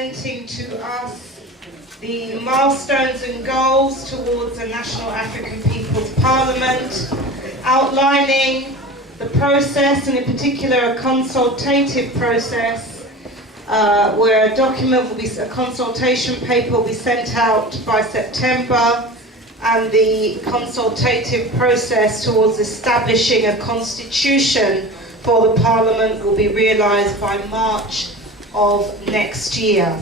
presenting to us the milestones and goals towards the National African People's Parliament, outlining the process, and in particular a consultative process where a consultation paper will be sent out by September, and the consultative process towards establishing a constitution for the Parliament will be realised by March of next year.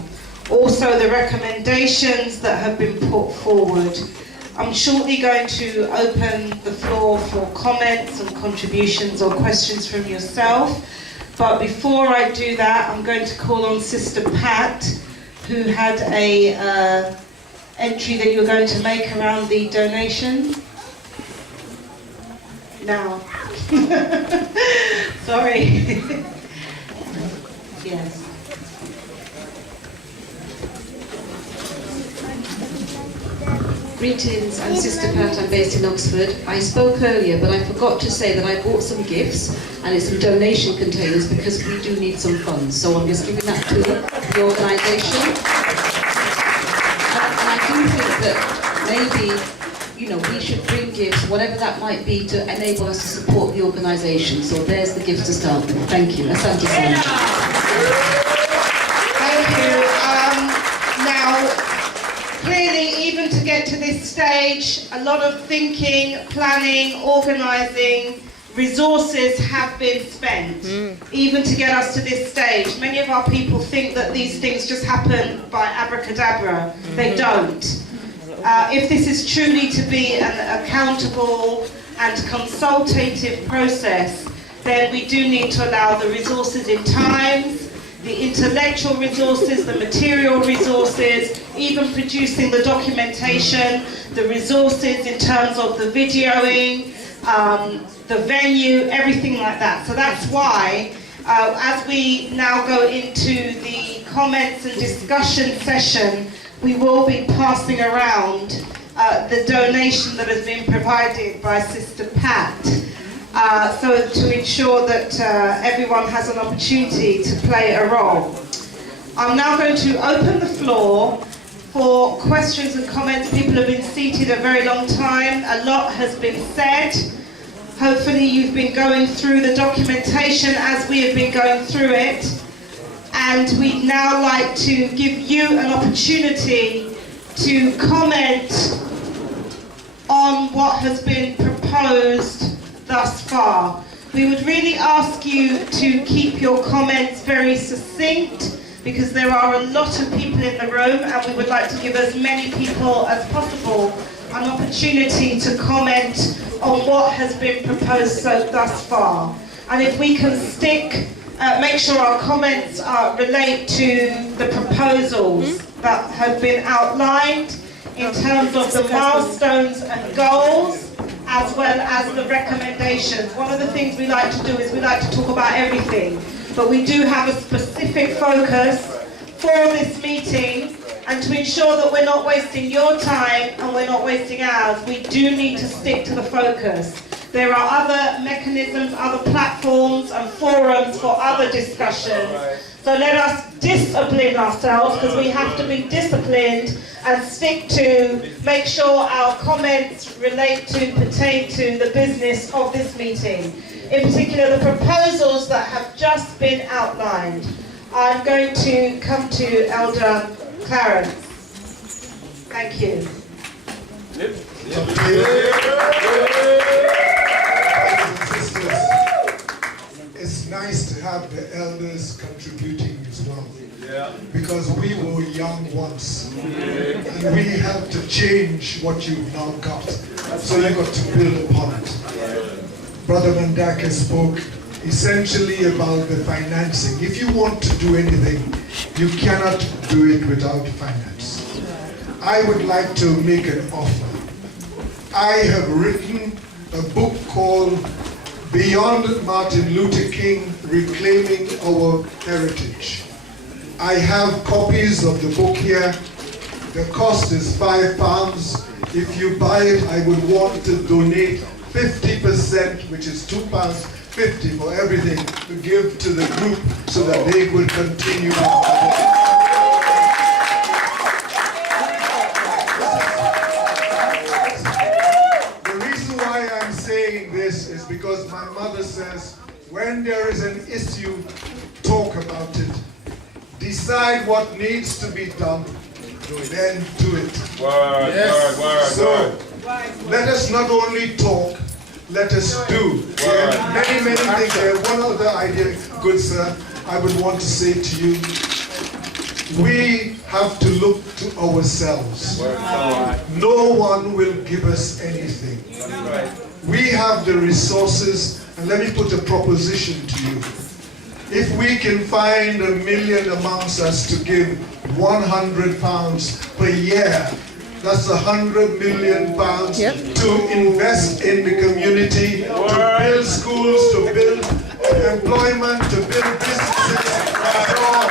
Also the recommendations that have been put forward. I'm shortly going to open the floor for comments and contributions or questions from yourself. But before I do that, I'm going to call on Sister Pat, who had a entry that you were going to make around the donation. Now. Sorry. Yes. Greetings, I'm Sister Pat, I'm based in Oxford. I spoke earlier, but I forgot to say that I bought some gifts and it's some donation containers because we do need some funds. So I'm just giving that to the organisation. And I do think that maybe, we should bring gifts, whatever that might be, to enable us to support the organisation. So there's the gifts to start with. Thank you. Asante sana. Thank you. Now, clearly, even to get to this stage, a lot of thinking, planning, organising, resources have been spent, even to get us to this stage. Many of our people think that these things just happen by abracadabra. They don't. If this is truly to be an accountable and consultative process, then we do need to allow the resources in time, the intellectual resources, the material resources, even producing the documentation, the resources in terms of the videoing, the venue, everything like that. So that's why, as we now go into the comments and discussion session, we will be passing around the donation that has been provided by Sister Pat, so to ensure that everyone has an opportunity to play a role. I'm now going to open the floor for questions and comments. People have been seated a very long time. A lot has been said. Hopefully you've been going through the documentation as we have been going through it. And we'd now like to give you an opportunity to comment on what has been proposed thus far. We would really ask you to keep your comments very succinct, because there are a lot of people in the room and we would like to give as many people as possible an opportunity to comment on what has been proposed thus far. And if we can make sure our comments relate to the proposals that have been outlined in terms of the milestones and goals, as well as the recommendations. One of the things we like to do is we like to talk about everything, but we do have a specific focus for this meeting, and to ensure that we're not wasting your time and we're not wasting ours, we do need to stick to the focus. There are other mechanisms, other platforms and forums for other discussions. So let us discipline ourselves, because we have to be disciplined and make sure our comments pertain to the business of this meeting. In particular, the proposals that have just been outlined. I'm going to come to Elder Clarence. Thank you. It's nice to have the elders contributing as well, because we were young once, and we have to change what you've now got, so you've got to build upon it. Brother Mandaka spoke essentially about the financing. If you want to do anything, you cannot do it without finance. I would like to make an offer. I have written a book called Beyond Martin Luther King, Reclaiming Our Heritage. I have copies of the book here. The cost is £5. If you buy it, I would want to donate 50%, which is £2.50 for everything, to give to the group so that they will continue. when there is an issue, talk about it. Decide what needs to be done, then do it. So, let us not only talk, let us do. Many things there. One other idea, good sir, I would want to say to you, we have to look to ourselves. No one will give us anything. We have the resources, and let me put a proposition to you. If we can find 1 million amongst us to give £100 per year, that's £100 million to invest in the community, to build schools, to build employment, to build businesses, and so on.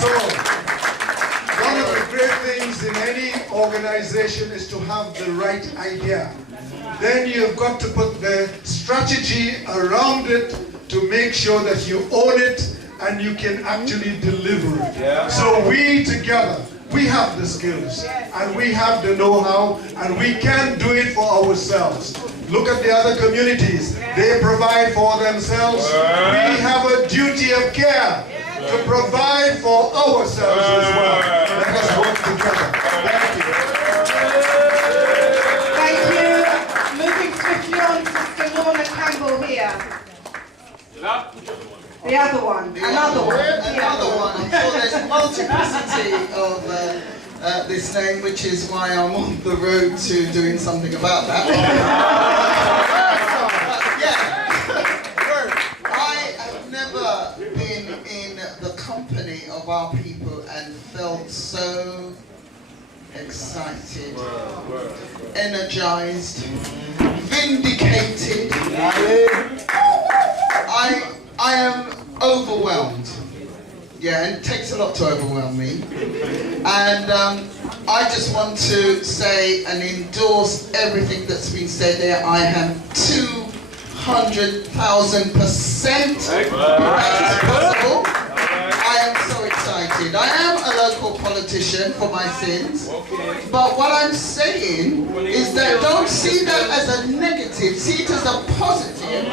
So, one of the great things in any organization is to have the right idea. Then you've got to put the strategy around it to make sure that you own it and you can actually deliver it. So we together, we have the skills and we have the know-how and we can do it for ourselves. Look at the other communities. They provide for themselves. We have a duty of care to provide for ourselves as well. Let us work together. Thank you. Thank you. Moving swiftly on, Sister Lorna Campbell here. The other one. Another one. Another one. I'm sure there's multiplicity of this name, which is why I'm on the road to doing something about that. I have never been in the company of our people and felt so excited, energized, vindicated. I am overwhelmed. Yeah, and it takes a lot to overwhelm me. And I just want to say and endorse everything that's been said there. I am 200,000% that is possible. I am so excited. I am a local politician for my sins. But what I'm saying is that don't see that as a negative, see it as a positive,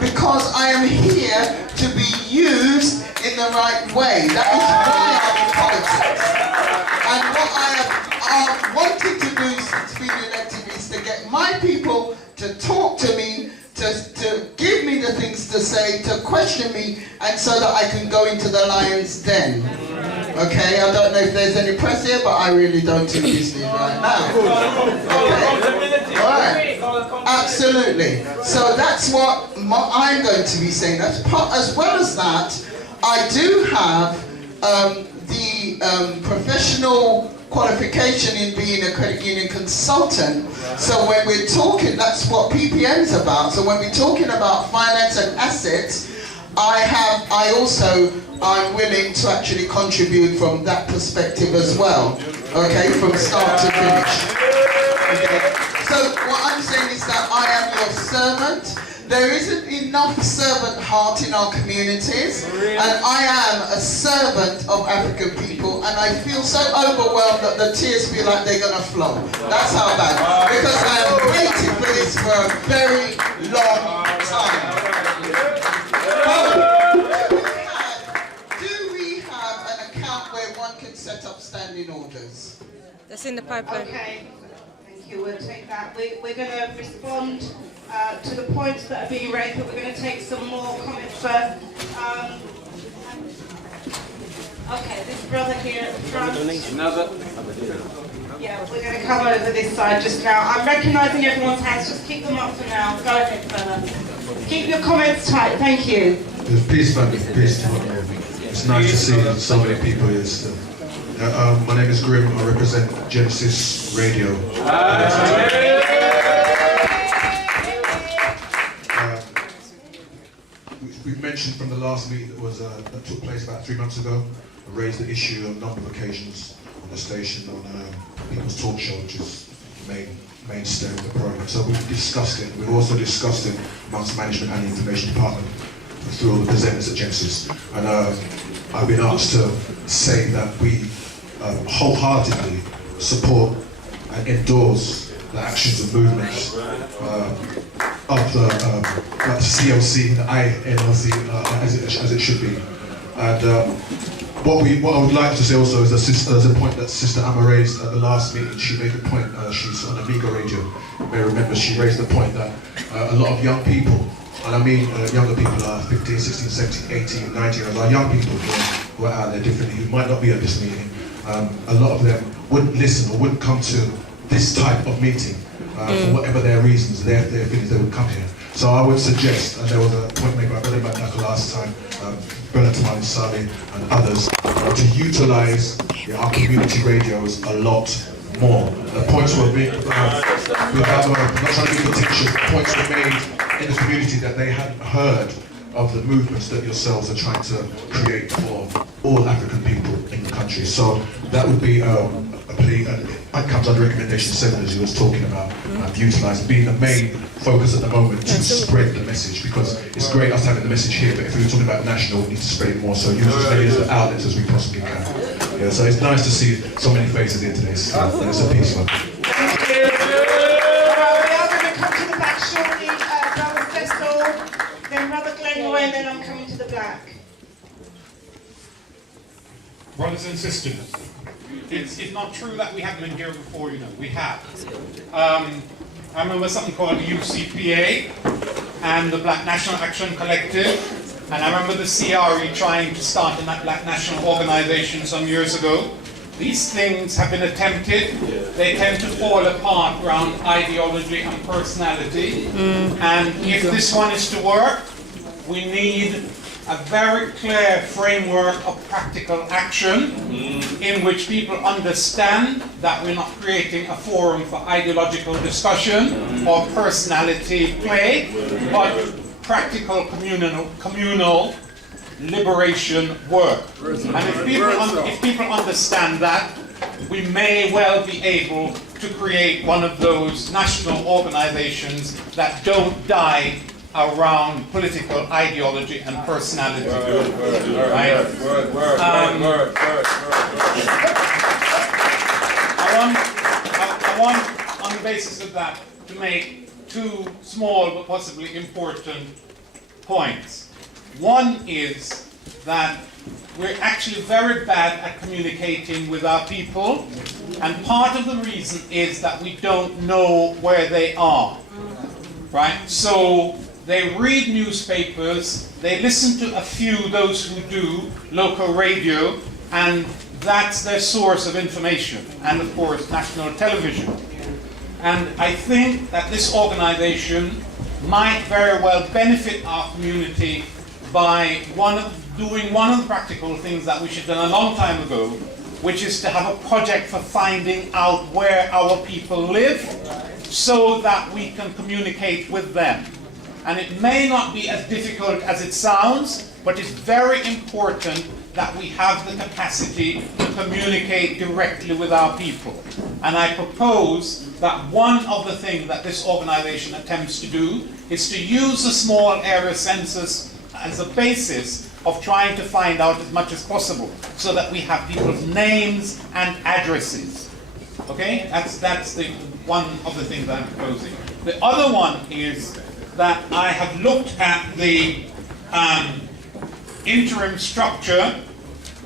because I am here to be used in the right way. That is why I'm in politics. And what I have wanted to do since being elected is to get my people to talk to me, to give me the things to say, to question me, and so that I can go into the lion's den. Okay, I don't know if there's any press here, but I really don't do business right now. Okay, all right, absolutely. So that's what I'm going to be saying. As well as that, I do have the professional qualification in being a credit union consultant. So when we're talking, that's what PPM is about. So when we're talking about finance and assets, I'm willing to actually contribute from that perspective as well. Okay, from start to finish. Okay. So what I'm saying is that I am your servant. There isn't enough servant heart in our communities, and I am a servant of African people, and I feel so overwhelmed that the tears feel like they're going to flow. That's how bad. Because I have waited for this for a very long time. Do we have an account where one can set up standing orders? That's in the pipeline. Okay, thank you. We'll take that. We're going to respond to the points that are being raised, but we're going to take some more comments first. Okay, this brother here at the front. Yeah, we're going to come over this side just now. I'm recognising everyone's hands. Just keep them up for now. Go ahead, brother. Keep your comments tight. Thank you. Peace, family. Peace. It's nice to see so many people here still. My name is Grim. I represent Genesis Radio. We've mentioned from the last meeting that took place about 3 months ago. I raised the issue on a number of occasions on the station, on People's Talk Show, which is the mainstay of the program. So we've discussed it. We've also discussed it amongst management and the information department through all the presenters at Genesis. And I've been asked to say that we wholeheartedly support and endorse the actions and movements like CLC, the INLC, as it should be. And what I would like to say also is there's a point that Sister Amma raised at the last meeting. She made the point, she's on Amiga Radio. You may remember she raised the point that a lot of young people, and I mean younger people are 15, 16, 17, 18, 19, and our young people who are out there differently, who might not be at this meeting, a lot of them wouldn't listen or wouldn't come to this type of meeting for whatever their reasons, their feelings, they would come here. So I would suggest, and there was a point made by Brother Matnaka last time, Brother Tamani Sali and others, to utilise our community radios a lot more. The points were made, not trying to be contentious, points were made in the community that they hadn't heard of the movements that yourselves are trying to create for all African people in the country. So that would be a plea, that comes under recommendation 7 as you was talking about, utilising, being the main focus at the moment to spread the message, because it's great us having the message here, but if we were talking about national, we need to spread it more, so use as many of the outlets as we possibly can. Yeah, so it's nice to see so many faces here today, so it's a peace one. Thank you. We are going to come to the back shortly, Brother Cecil, then Brother Glenroy, and then I'm coming to the back. Brothers and sisters, it's not true that we haven't been here before, you know, we have. I remember something called the UCPA and the Black National Action Collective, and I remember the CRE trying to start a Black National Organization some years ago. These things have been attempted. They tend to fall apart around ideology and personality. And if this one is to work, we need a very clear framework of practical action in which people understand that we're not creating a forum for ideological discussion or personality play, but practical communal liberation work. And if people understand that, we may well be able to create one of those national organizations that don't die around political ideology and personality. Right? I want, on the basis of that, to make 2 small but possibly important points. One is that we're actually very bad at communicating with our people, and part of the reason is that we don't know where they are. Right? So they read newspapers, they listen to a few, those who do, local radio, and that's their source of information, and of course national television. And I think that this organization might very well benefit our community by doing one of the practical things that we should have done a long time ago, which is to have a project for finding out where our people live so that we can communicate with them. And it may not be as difficult as it sounds, but it's very important that we have the capacity to communicate directly with our people. And I propose that one of the things that this organization attempts to do is to use the small area census as a basis of trying to find out as much as possible, so that we have people's names and addresses. Okay? That's the one of the things I'm proposing. The other one is that I have looked at the interim structure,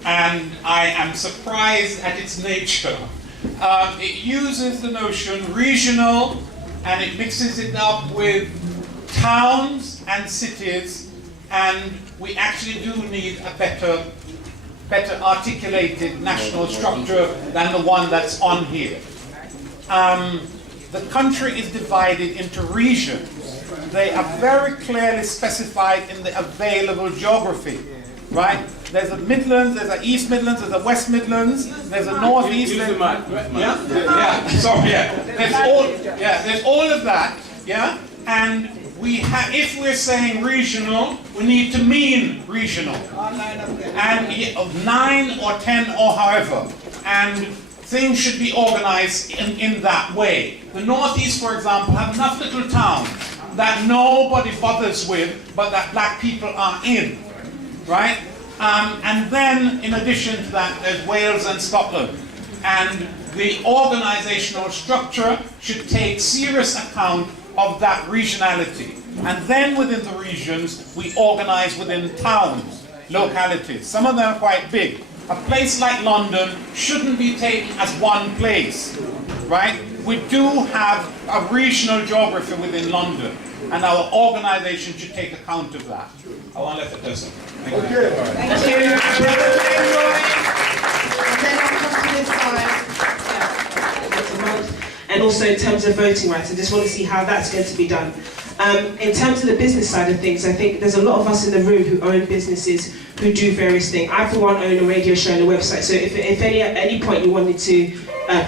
and I am surprised at its nature. It uses the notion regional, and it mixes it up with towns and cities, and we actually do need a better articulated national structure than the one that's on here. The country is divided into regions. They are very clearly specified in the available geography, right? There's a Midlands, there's a East Midlands, there's a West Midlands, there's a North East. There's all of that, yeah? And if we're saying regional, we need to mean regional. And 9 or 10 or however. And things should be organized in that way. The Northeast, for example, have enough little towns that nobody bothers with, but that black people are in, right? And then, in addition to that, there's Wales and Scotland. And the organizational structure should take serious account of that regionality. And then within the regions, we organize within towns, localities. Some of them are quite big. A place like London shouldn't be taken as one place, right? We do have a regional geography within London, and our organization should take account of that. I want to let that person. Thank you. Thank you. And then I'll come to this side. And also in terms of voting rights, I just want to see how that's going to be done. In terms of the business side of things, I think there's a lot of us in the room who own businesses, who do various things. I, for one, own a radio show and a website, so if at any point you wanted to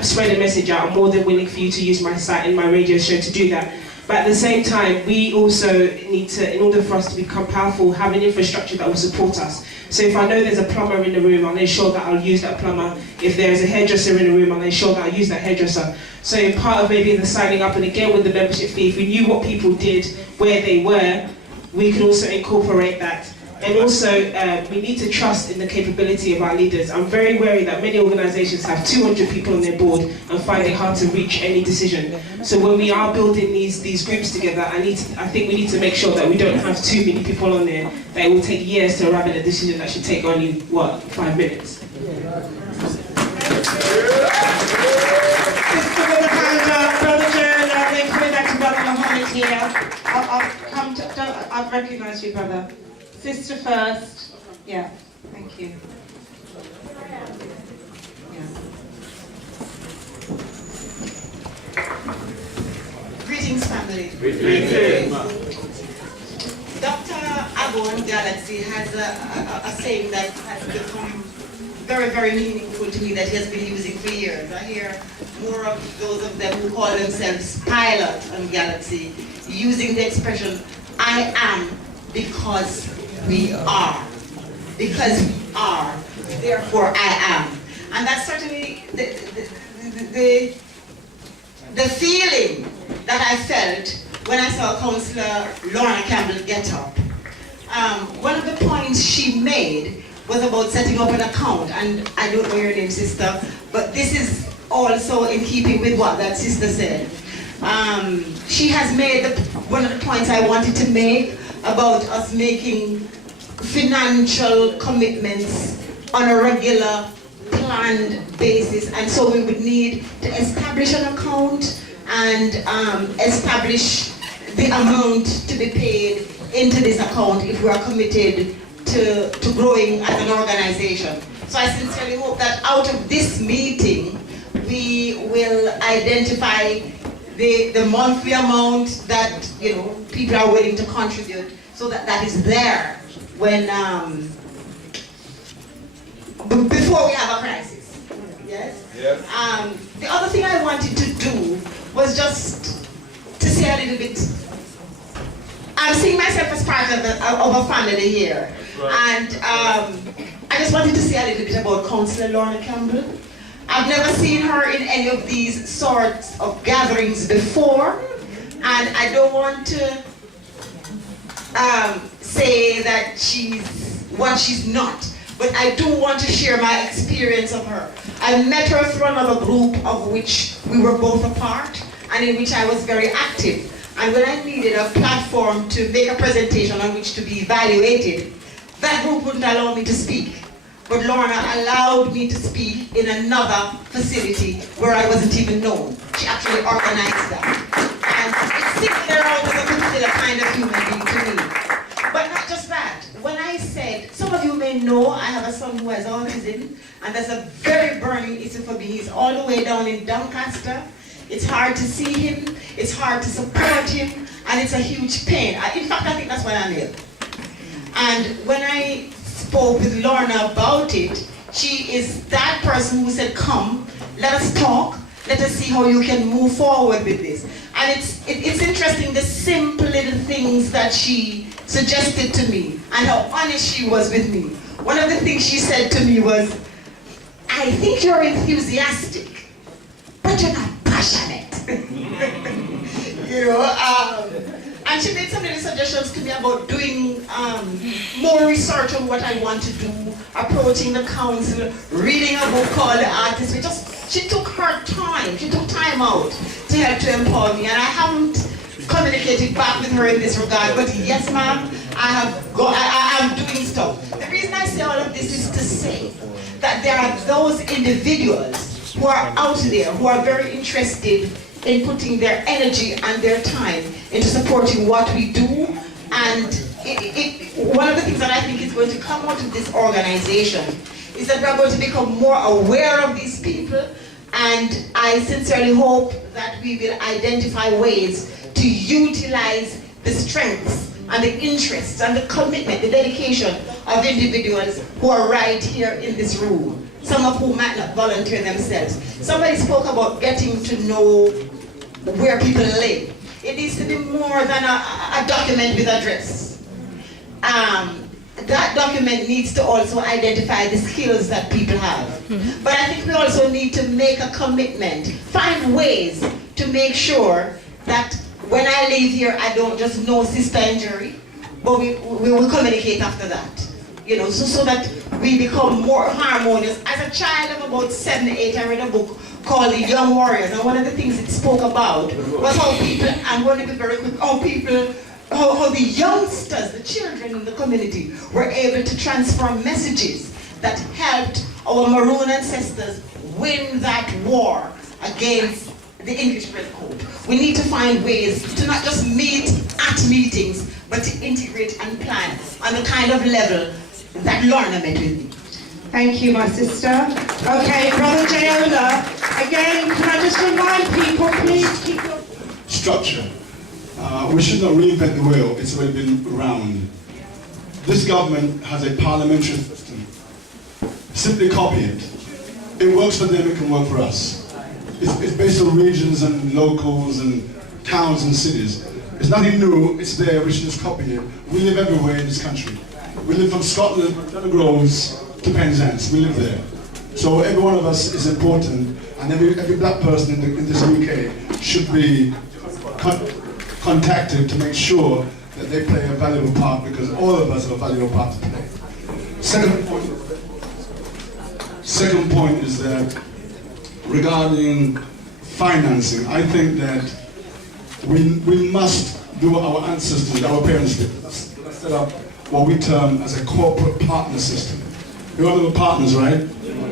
spread a message out, I'm more than willing for you to use my site and my radio show to do that. But at the same time, we also need to, in order for us to become powerful, have an infrastructure that will support us. So if I know there's a plumber in the room, I'll ensure that I'll use that plumber. If there's a hairdresser in the room, I'll ensure that I'll use that hairdresser. So part of maybe the signing up, and again with the membership fee, if we knew what people did, where they were, we could also incorporate that. And also, we need to trust in the capability of our leaders. I'm very wary that many organizations have 200 people on their board and find it hard to reach any decision. So when we are building these groups together, I think we need to make sure that we don't have too many people on there, that it will take years to arrive at a decision that should take only, 5 minutes. Sister Wilakanda, Brother Joe, then coming back to Brother Mohammed here. I'll recognise you, brother. Sister first. Yeah, thank you. Yeah. Greetings, family. Greetings. Dr. Abon Galaxy has a saying that has become very, very meaningful to me that he has been using for years. I hear more of those of them who call themselves pilot on Galaxy using the expression, I am because we are. Because we are, therefore I am. And that's certainly the feeling that I felt when I saw Councillor Lorna Campbell get up. One of the points she made was about setting up an account, and I don't know your name, sister, but this is also in keeping with what that sister said. She has made one of the points I wanted to make about us making financial commitments on a regular, planned basis, and so we would need to establish an account and establish the amount to be paid into this account if we are committed to growing as an organization. So I sincerely hope that out of this meeting we will identify the monthly amount that people are willing to contribute, so that is there when before we have a crisis. Yes? Yes. The other thing I wanted to do was just to say a little bit. I'm seeing myself as part of a family here. Right. And I just wanted to say a little bit about Councillor Lorna Campbell. I've never seen her in any of these sorts of gatherings before, and I don't want to say that she's what she's not, but I do want to share my experience of her. I met her through another group of which we were both a part, and in which I was very active. And when I needed a platform to make a presentation on which to be evaluated, that group wouldn't allow me to speak. But Lorna allowed me to speak in another facility where I wasn't even known. She actually organized that. And it's sitting around as a particular kind of human being to me. But not just that. When I said, some of you may know I have a son who has autism, and that's a very burning issue for me. He's all the way down in Doncaster. It's hard to see him, it's hard to support him, and it's a huge pain. In fact, I think that's why I'm ill. And when I spoke with Lorna about it, she is that person who said, come, let us talk, let us see how you can move forward with this. And it's interesting, the simple little things that she suggested to me, and how honest she was with me. One of the things she said to me was, I think you're enthusiastic, but you're not passionate. And she made some little suggestions to me about doing more research on what I want to do, approaching the council, reading a book called The Artist. She took her time, she took time out to help to empower me, and I haven't communicated back with her in this regard, but yes, ma'am, I am doing stuff. The reason I say all of this is to say that there are those individuals who are out there who are very interested in putting their energy and their time into supporting what we do. And one of the things that I think is going to come out of this organization is that we're going to become more aware of these people, and I sincerely hope that we will identify ways to utilize the strengths and the interests and the commitment, the dedication of individuals who are right here in this room, some of whom might not volunteer themselves. Somebody spoke about getting to know where people live. It needs to be more than a document with address. That document needs to also identify the skills that people have. But I think we also need to make a commitment, find ways to make sure that when I leave here, I don't just know Sister and Jerry, but we will communicate after that. You know, so that we become more harmonious. As a child of about 7 or 8, I read a book called The Young Warriors, and one of the things it spoke about was how people, I'm going to be very quick, how the youngsters, the children in the community, were able to transform messages that helped our maroon ancestors win that war against the English Red Coat. We need to find ways to not just meet at meetings, but to integrate and plan on the kind of level that Lorna met with me. Thank you, my sister. Okay, Brother Jayola, again, can I just remind people, please keep your... Structure. We should not reinvent the wheel, it's already been around. This government has a parliamentary system. Simply copy it. It works for them, it can work for us. It's based on regions and locals and towns and cities. It's nothing new, it's there, we should just copy it. We live everywhere in this country. We live from Scotland to the Groves to Penzance, we live there. So every one of us is important, and every black person in this UK should be contacted to make sure that they play a valuable part, because all of us have a valuable part to play. Second point is that regarding financing, I think that we must do what our ancestors, our parents did. Let's set up what we term as a corporate partner system. You all know partners, right?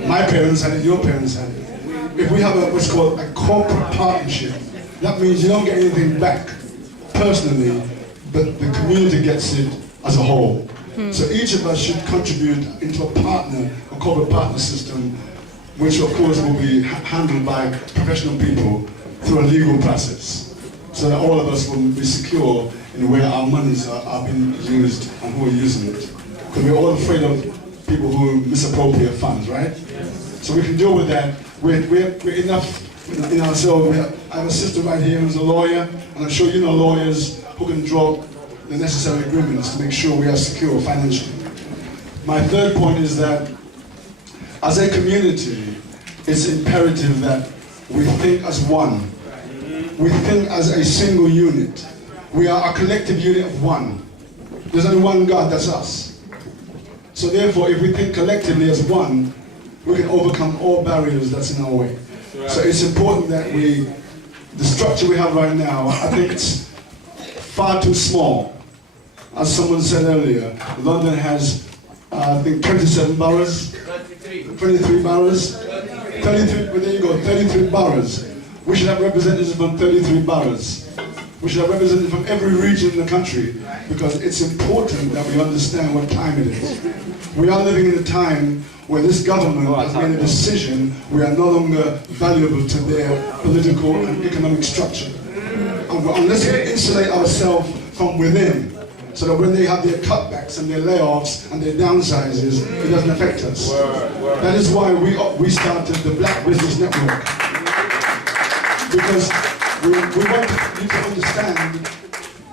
My parents had it, your parents had it. If we have what's called a corporate partnership, that means you don't get anything back personally, but the community gets it as a whole. So each of us should contribute into a corporate partner system, which of course will be handled by professional people through a legal process, so that all of us will be secure in where our monies are being used and who are using it. Because we're all afraid of people who misappropriate funds, right? So we can deal with that. We're enough in ourselves. I have a sister right here who's a lawyer, and I'm sure you know lawyers who can draw the necessary agreements to make sure we are secure financially. My third point is that as a community, it's imperative that we think as one. We think as a single unit. We are a collective unit of one. There's only one God, that's us. So therefore, if we think collectively as one, we can overcome all barriers that's in our way. So it's important that the structure we have right now, I think it's far too small. As someone said earlier, London has, I think, 27 boroughs, 23 boroughs, 33, well, there you go, 33 boroughs. We should have representatives from 33 boroughs. We should have representatives from every region in the country, because it's important that we understand what time it is. We are living in a time where this government has made a decision we are no longer valuable to their political and economic structure. Unless we insulate ourselves from within, so that when they have their cutbacks and their layoffs and their downsizes, it doesn't affect us. That is why we started the Black Business Network. Because we want you to understand,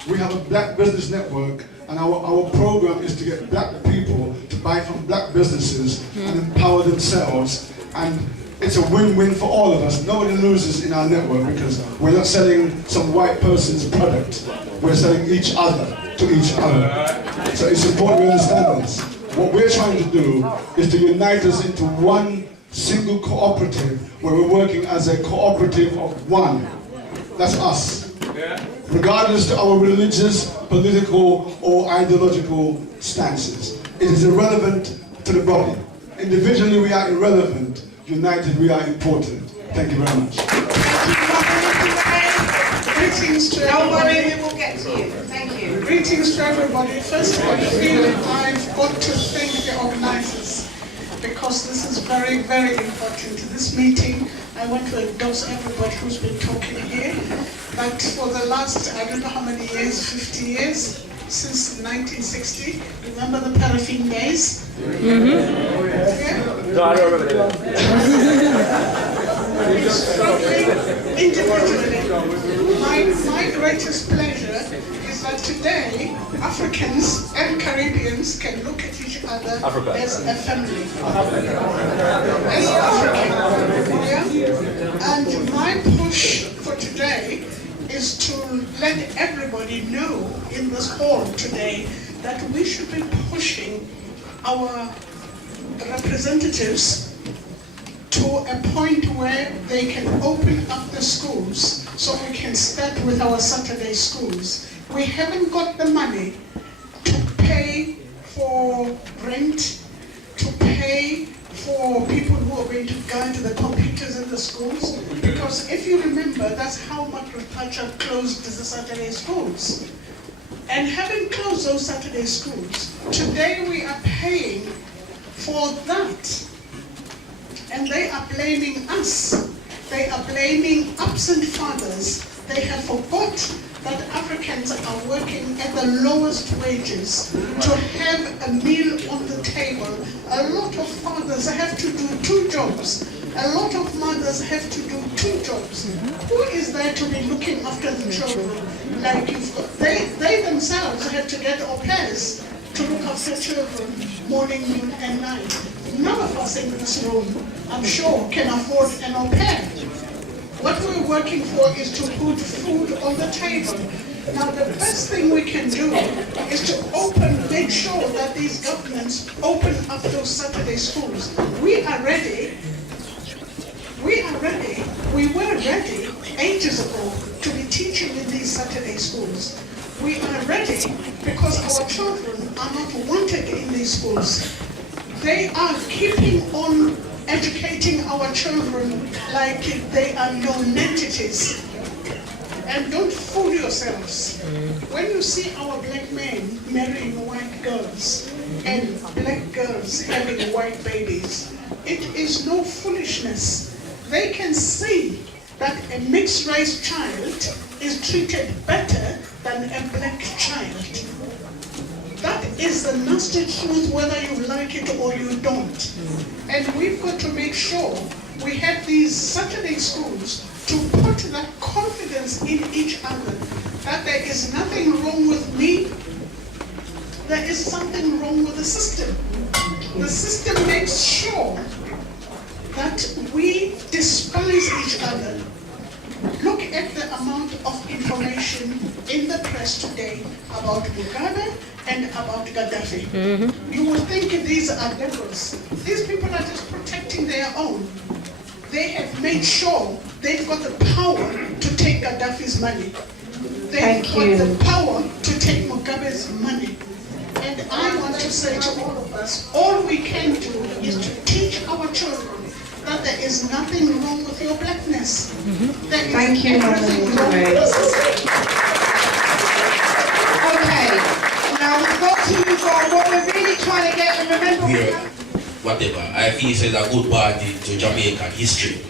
we have a Black Business Network, and our program is to get black people to buy from black businesses and empower themselves. And it's a win-win for all of us. Nobody loses in our network, because we're not selling some white person's product. We're selling each other to each other. So it's important we understand this. What we're trying to do is to unite us into one single cooperative, where we're working as a cooperative of one. That's us. regardless to our religious, political, or ideological stances. It is irrelevant to the body. Individually we are irrelevant, united we are important. Thank you very much. Greetings to Don't everybody. worry, we will get to you. Thank you. Greetings to everybody. First of all, I feel I've got to thank the organizers because this is very, very important. This meeting, I want to endorse everybody who's been talking here. But for the last, I don't know how many years, 50 years, since 1960, remember the paraffin days? No, I don't remember that. Struggling individually. My greatest pleasure is that today Africans and Caribbeans can look at each other as a family. As African. Yeah? And my push for today is to let everybody know in this hall today that we should be pushing our representatives to a point where they can open up the schools so we can start with our Saturday schools. We haven't got the money to pay for rent, to pay for people who are going to guard the computers in the schools, because if you remember, that's how Margaret Thatcher closed the Saturday schools. And having closed those Saturday schools, today we are paying for that. And they are blaming us. They are blaming absent fathers. They have forgot that Africans are working at the lowest wages to have a meal on the table. A lot of fathers have to do 2 jobs. A lot of mothers have to do 2 jobs. Who is there to be looking after the children? Like you've got, they themselves have to get au pairs to look after children morning, noon, and night. None of us in this room, I'm sure, can afford an au pair. What we're working for is to put food on the table. Now, the best thing we can do is to make sure that these governments open up those Saturday schools. We are ready. We are ready. We were ready ages ago to be teaching in these Saturday schools. We are ready because our children are not wanted in these schools. They are keeping on educating our children like they are non-entities. And don't fool yourselves. When you see our black men marrying white girls and black girls having white babies, it is no foolishness. They can see that a mixed race child is treated better than a black child. That is the nasty truth, whether you like it or you don't. And we've got to make sure we have these Saturday schools to put that confidence in each other, that there is nothing wrong with me, there is something wrong with the system. The system makes sure that we despise each other. Look at the amount of information in the press today about Mugabe and about Gaddafi. You would think these are devils. These people are just protecting their own. They have made sure they've got the power to take Gaddafi's money. They've got the power to take Mugabe's money. And I want to say to all of us, all we can do is to teach our children that there is nothing wrong with your blackness. There is everything wrong with the system. Okay, now we've got to move on. What we're really trying to get, and remember we have... Whatever. I feel it's a good party to Jamaican history.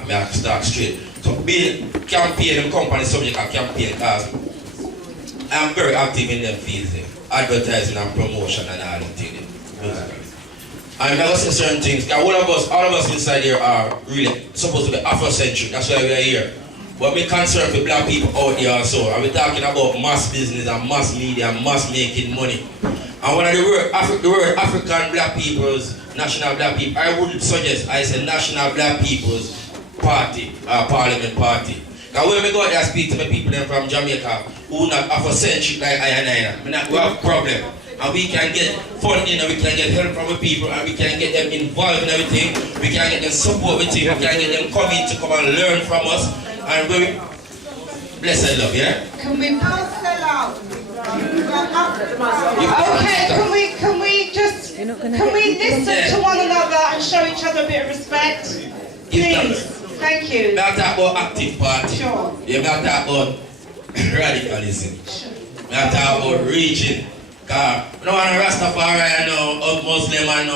I mean, I have to start straight. So, being campaign and company subject of campaign, because I'm very active in them fields, advertising and promotion and all the things. And I say certain things, because all of us inside here are really supposed to be Afrocentric, that's why we are here. But we're concerned for black people out there also, and we're talking about mass business and mass media and mass making money. And one of the word African black people's, national black people, I would suggest I say National Black People's Party, Parliament Party. Because when we go out there and speak to the people from Jamaica who not Afrocentric like I and we have a problem. And we can get funding and we can get help from the people and we can get them involved in everything. We can get them support with it. We can get them coming to come and learn from us. And Blessed love, yeah? Can we both sell out? Okay, can we listen to one another and show each other a bit of respect? Please, thank you. We have to talk about active party. Sure. Yeah, we have to talk about radicalism. We have to talk about reaching. Because we don't want to Rastafari or Muslim and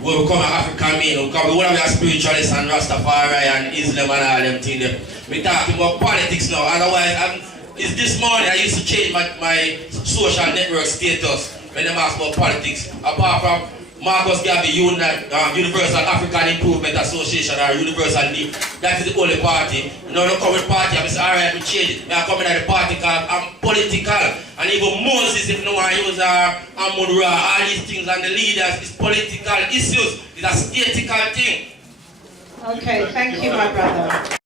we become an African man. Because we want to be a spiritualist and Rastafari and Islam and all them things. We're talking about politics now. Otherwise, it's this morning I used to change my social network status when they ask about politics. Apart from Marcus Garvey, Universal African Improvement Association or Universal League, that is the only party. You know, the current party, I say, alright, we change it. I come in at the party because I'm political. And even Moses, if no one use Amun-Ra, all these things, and the leaders, it's political issues. It's a statistical thing. Okay, thank you, my brother.